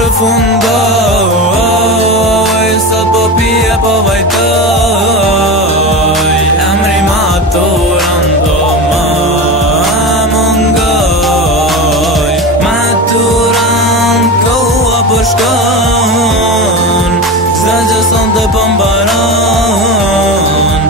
përfundoj, sot po pije po vajtoj, emri maturan do më mungoj. Maturan koha po shkon, s'da që son të pëmbaron,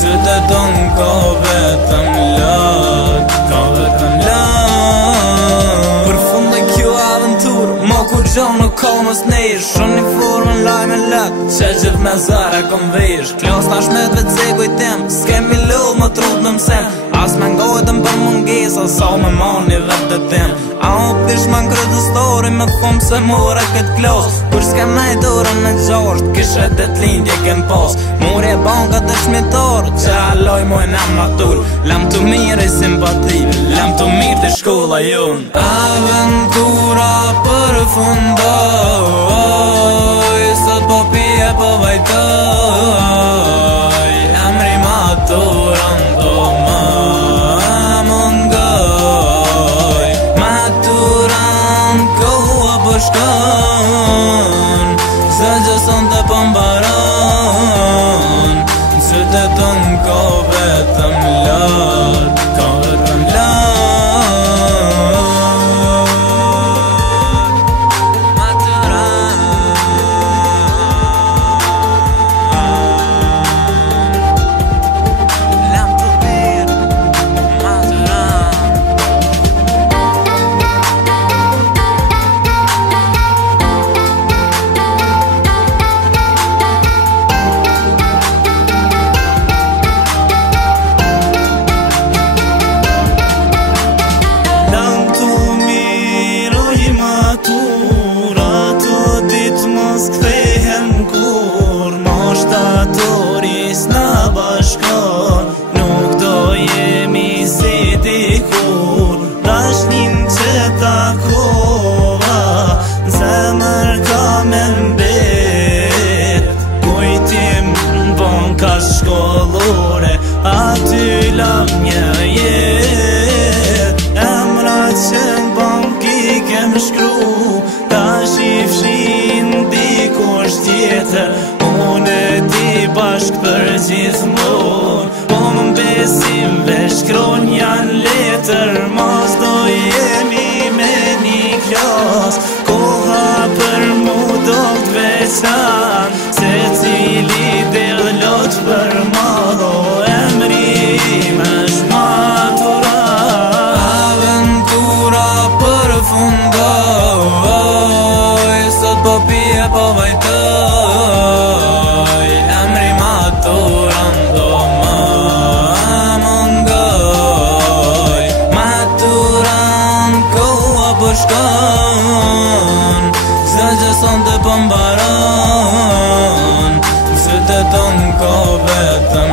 sytë ton ka vetëm lot, ka vetëm lot. Përfundoj kjo aventur, mo kur gjo nuk ka mos nesh, shumë një formën laj me lak, që gjithë me zara kom vesh. Klos nash me të vecekuj tem, s'kemi lodh më trut në msem, as me ngojtëm për mungesa, sa me mani vetë tem. A u pish ma nkrytë stori me thom se mure këtë klos, kur s'kem najt orën në gjasht, kishe të t'lindje kem pas. Mure banka të shmitar, që aloj mojnë am matur, lam të mirë i simpati, lam të mirë të shkolla jon. Aventura përfundoj, sot po pije po vajtoj, emri maturan do më mungoj. Maturan koha po shkon, s'da që son të pëmbaron, sytë ton ka vetëm lot, ka vetëm lot. S'kthehen kur moshtatoris na bashkon, nuk do jemi si dikur, dashnin që takova, zemër ka me mbet, kujtim bon ka shkollore, aty lam një jet, emrat që bon ki kem shkru, ta shifshin dikush tjetër, unë ti bashk për gjithmon, po më besim vesh kron janë letër, mos do jemi me një klas, koha për mu do t'veçan, se cili del lot për malo, emri me shmaturan. Aventura përfundoj, sot po pije po vajtoj, emri maturan do më mungoj. Maturan koha po shkon, s'da që son të pëmbaron, sytë ton ka vetëm